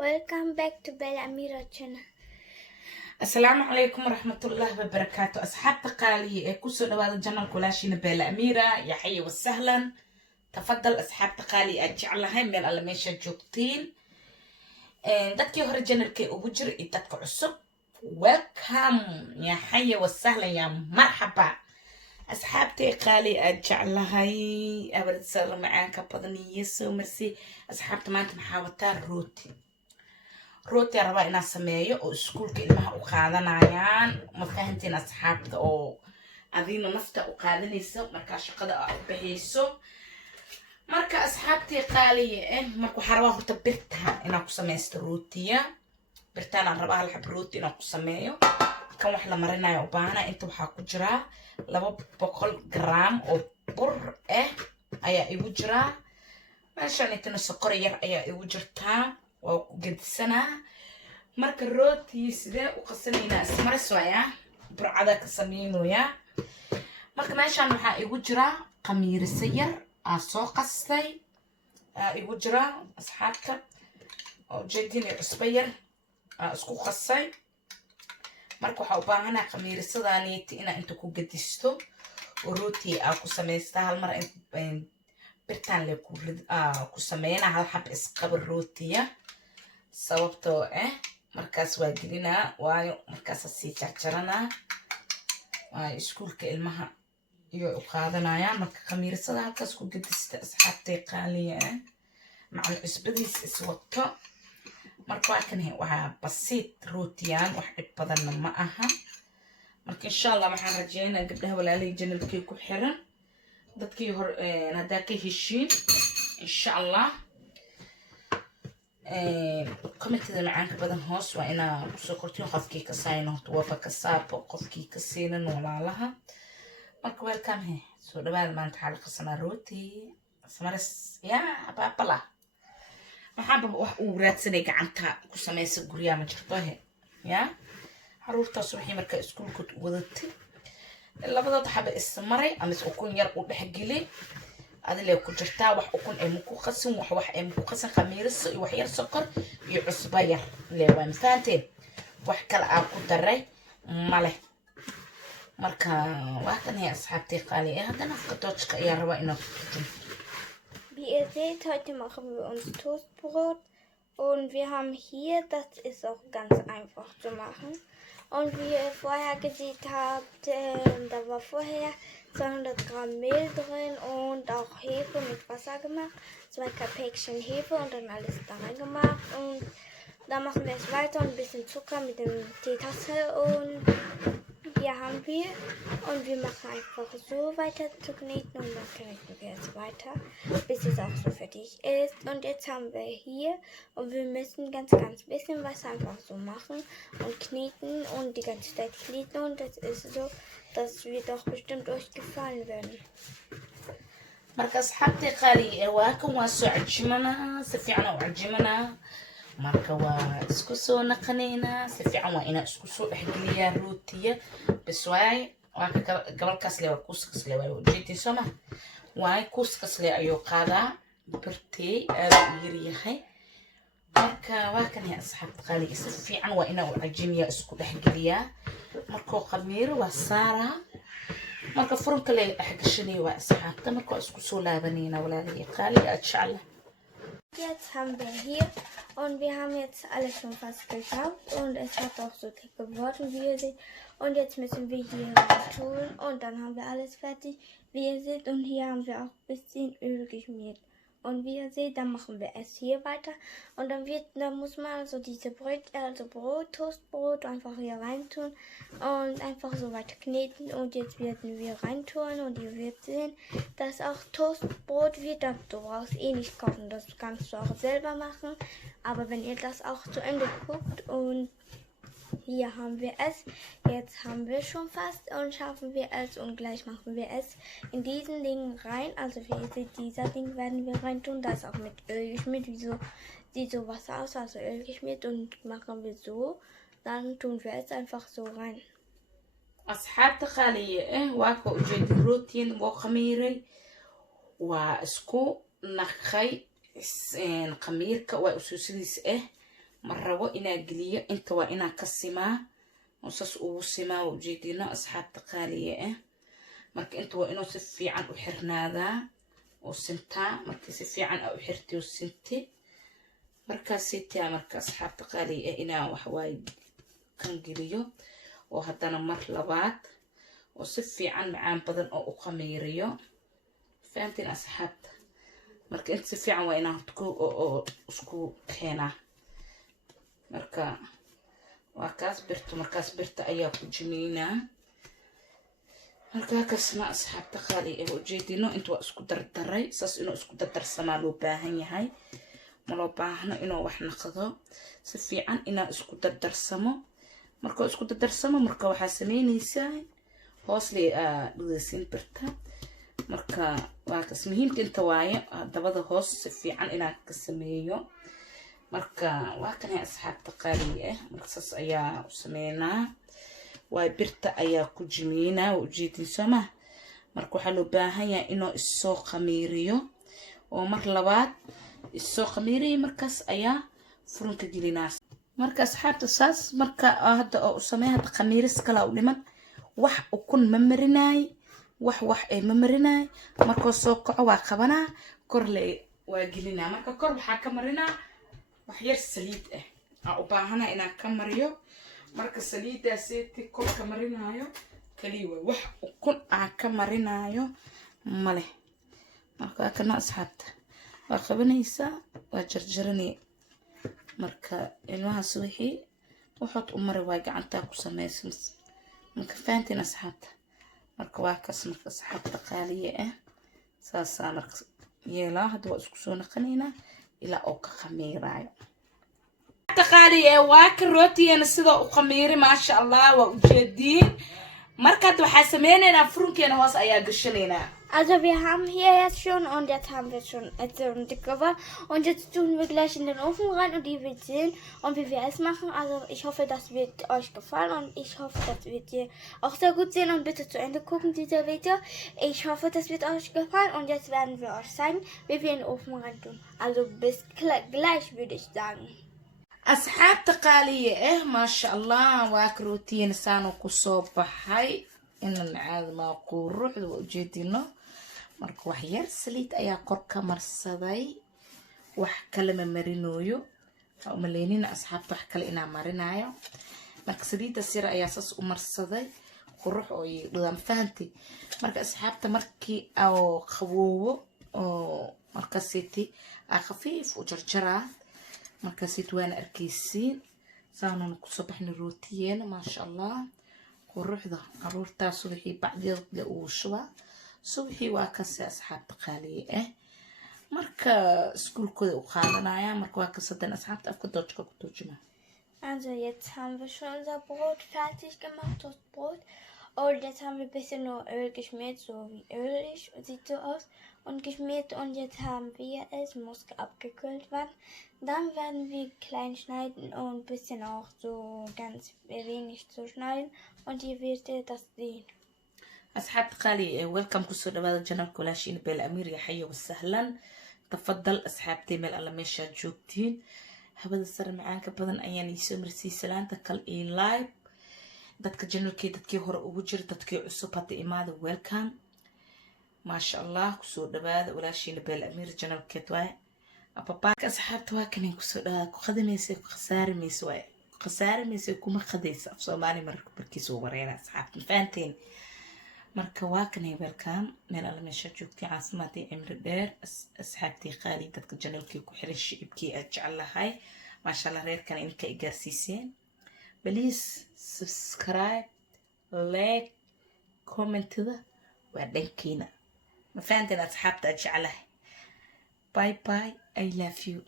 Welcome back to Bella Amira channel. السلام عليكم ورحمة الله وبركاته. أصحاب تقالي كوسو نوال الجنة كلاشين بلا أميرة يا حي وسهلا. تفضل أصحاب تقالي أجعلها من الميشة جوكتين دكي هور الجنة كي أبجر إتدك عصب. ويلكم يا حي وسهلا يا مرحبا أصحاب تقالي أجعلها أبرد سر معاك بضني يسو مرسي. أصحاب تمانت محاوتان روتي ربا إنا سميو أو اسكولك إلمها أقادنايان ما فهمتين أصحابتا أو أذينو نفتا أقادنيسو مركا شقدا أبهيسو مركا أصحابتي قالي مركو حروا هورتا برتها إنا كسميست روتيا برتانا ربا هالحب روتي إنا كسميو كان وحلا مرينا يوبانا إنتو وحاكو جرا 200 جرام أو بر أيا إيو جرا ماشان إنتو سكر ير أيا إيو جرتا وقد سنة مرك الروتي سده وقصنينا اسمرس ويا برعدا كسمينو يا مرك ماشان waxaa igu jira qamiir sayar soo qastay igu jira asxaabta oo jeedina isbayar isku qasay marka waxa u baahanaa qamiirsadaaniiti ina inta ku gadisto oo rooti ku sameeysta hal mar birtaan le ku sameeyna hal xab isqab rootiya sababtoo markaas waa gelinaa waayo markaas sii jarjaranaa waa iskuulka ilmaha iyo u qaadanayaan marka khamiirsada halkaas ku gadista asxaabtay qaaliya macal cusbadiis iswato marka waa kan waa basiit rootiyaan wax dhib badanna ma aha marka insha Allah waxaan rajeynayaa gabdhaha walaalay janalkii ku xiran dadkii hor hadaa ka heshiin insha Allah كومنتي معاك بدن هوس وأنا سكرتين قفكي كساينه توافق كساب وقفكي كسينا ولا لها مرك ويلكم هي سو دبال ما نتعلق سنا روتي سمرس يا بابلا محبب ورات سنيق عنتا كسميس الجريا ما جرتوه يا حرورتا صبحي مرك اسكول كنت وضدتي إلا بدأت حب استمري أمس أكون يرقو بحقلي هذا اللي كنت جرتها وح أكون أمكو قسم وح أمكو قسم خميرس وحير سكر يعصبير اللي هو مثانتين وح كلا أكو دري ماله مركا واحد هي أصحابتي قالي هذا نفقدوش كأي رواينا. Wie ihr seht, heute machen wir uns Toastbrot und wir haben hier, das ist auch ganz einfach zu machen. Und wie ihr vorher gesehen habt, da war vorher 200 Gramm Mehl drin und auch Hefe mit Wasser gemacht. 2 Päckchen Hefe und dann alles da rein gemacht. Und dann machen wir es weiter und ein bisschen Zucker mit dem Teetasse. Und hier haben wir. Und wir machen einfach so weiter zu kneten und dann kneten wir es weiter, bis es auch so fertig ist. Und jetzt haben wir hier und wir müssen ganz bisschen Wasser einfach so machen und kneten und die ganze Zeit kneten und das ist so, dass wir doch bestimmt euch gefallen werden. مركز حتى قالي واكم وسعجمنا سفيعنا وعجمنا مركوا اسكسو نقنينا سفيعنا وإنا اسكسو إحدليا روتية بسواي واك قبل كسلي وكوس كسلي وجيتي سما واي كوس كسلي أيو قادا برتي يريحي مركا واكن يا أصحاب قالي سفيعنا وإنا وعجميا اسكو إحدليا مركو قمير وسارة marka furunka la xaqashanay waa asxaabta marka isku soo laabanayna walaalay qaali inshallah. Jetzt haben wir hier und wir haben jetzt alles schon fast geschafft und es hat auch so dick geworden, wie ihr seht. Und jetzt müssen wir hier rein tun und dann haben wir alles fertig, wie ihr seht. Und hier haben wir auch ein bisschen Öl geschmiert. Und wie ihr seht, dann machen wir es hier weiter. Und dann muss man so diese Toastbrot einfach hier reintun und einfach so weiter kneten. Und jetzt werden wir reintun und ihr werdet sehen, dass auch Toastbrot wird. Du brauchst eh nicht kochen, das kannst du auch selber machen. Aber wenn ihr das auch zu Ende guckt und hier haben wir es. Jetzt haben wir schon fast und schaffen wir es und gleich machen wir es in diesen Ding rein. Also wie ihr seht, dieser Ding werden wir rein tun. Das ist auch mit Öl geschmiert. Wieso sieht so Wasser aus, also Öl geschmiert und machen wir so. Dann tun wir es einfach so rein. أصحاب تخالي واكو جد روتين وخميري واسكو نخي قميرك وأسوسيس مرة إنا قلية أنت وإنا كسما وصص وسما وجيدنا أصحاب تقالية مرك أنت وإنو سفي عن أحرنا ذا وسنتا مرك سفي عن أو حرتي وسنتي مركا سيتي مركا أصحاب تقالية إنا وحواي كان قليو وهدانا مر لبات وسفي عن معان بدن أو قميريو فهمتين أصحاب مركا أنت سفي عن وإنا تكو اسكو كينا مركا وكاس برتو مركاس برتا أيا كجمينا مركا كسنا أصحاب تقالي وجيدينو انتو اسكو دردري ساس إنو اسكو دردر سمالو باهن يهي ملو باهنا إنو وحنا خذو سفي عن إنا اسكو دردر سمو مركا اسكو دردر سمو مركا وحا سمينيساي هوسلي لغسين برتا مركا واكس مهمك انت وايا دبدا هوس سفي عن إنا كسميو marka waa kan asxaabta qaaliga markaas ayaa u sameynaa way birta ayaa ku jimiina oo jeedin sama marka waxa loo baahan yahay inuu isoo qamiiriyo oo mar labaad isoo qamiiriyo markaas ayaa furunka gelinaas marka asxaabta saas marka hadda oo sameeyay qamiiris kala u dhiman wax u kun mamarinaay wax ay mamarinaay marka soo kaco waa qabanaa kor le waa gelinaa marka kor waxa ka marinaa waxyar saliid ah baahana inaan ka mariyo marka saliidaaseti kolka marinayo kaliya wax ukun aan ka marinayo male marka kana asxaabta waa qabanaysaa waa jarjaranay marka ilmaha suuxi waxaad u mari waa gacanta ku sameeysan marka faantina asxaabta marka waa kas marka asxaabta qaaliye saasa marka yeela hadda isku soo naqanayna إلى أوك خميراي تقالي واك روتي أنا سيدا وخميري ما شاء الله وجدين مركز وحاسمين أنا فرنك أنا هوس أيا قشنينا. Also wir haben hier jetzt schon und jetzt haben wir schon dick geworden und jetzt tun wir gleich in den Ofen rein und ihr werdet sehen und wie wir es machen. Also ich hoffe, das wird euch gefallen und ich hoffe, das wird ihr auch sehr gut sehen und bitte zu Ende gucken dieser Video. Ich hoffe, das wird euch gefallen und jetzt werden wir euch zeigen, wie wir in den Ofen rein tun. Also bis gleich würde ich sagen. أصحاب تقالية ما شاء الله واكروتين سانو كصوب حي إن العاد ما قروح وجدينه مرك وحير سليت أيا قرقة مرصدي وح كلمة مرينويو أو ملينين أصحاب تحكي إنا مرينايو مرك سليت السيرة أيا ساس ومرصدي قروح أو يقدم فهمتي مرك أصحاب تمركي أو خوو أو مركزتي خفيف وجرجرات مركزيت وين أركيسين صارنا نصبح نروتين ما شاء الله وروح ذا عرورتا صبحي بعد يطلعوا شوا صبحي واكس أصحاب تقالية مركا سكول كده وخالنا يا مركا واكس صدنا أصحاب تأكل دوتشكا كتوجنا. Also jetzt haben wir schon unser Brot fertig gemacht, das Brot. Und jetzt haben wir ein bisschen nur Öl geschmiert, so wie ölig, sieht so aus. Und geschmiert und jetzt haben wir es, muss abgekühlt werden. Dann werden wir klein schneiden und ein bisschen auch so ganz wenig zu schneiden. Und ihr werdet das sehen. أصحاب تقالي ويلكم كسر هذا الجنال كلاشين بالأمير يا حي وسهلا تفضل أصحاب تيمل على مشا جوكتين هذا السر معاك بدن أيان يسوم رسي سلام تكل إي لايف dadka janalkii dadkii hore ugu jira dadkii cusub hadda imaada welcome ما شاء الله كسر دبادة ولا شيء نبيل أمير جنال كتواه أبابا أصحاب توا كنين كسر دبادة خذ ميسي خسارة ميسواه خسارة ميسي كوما خديس أفصوماني مركز ورينا أصحاب فانتين marka waa kanay welcome meel alla meesha joogtay caasimada cimri dheer asxaabtii qaali dadka janalkii ku xiran shicibkii aad jecelahay ma sha Allah reerkan inka igaarsiiseen please subscribe like comment-da waa dhankiina ma fahanteen asxaabta aad jecelahay bye bye I love you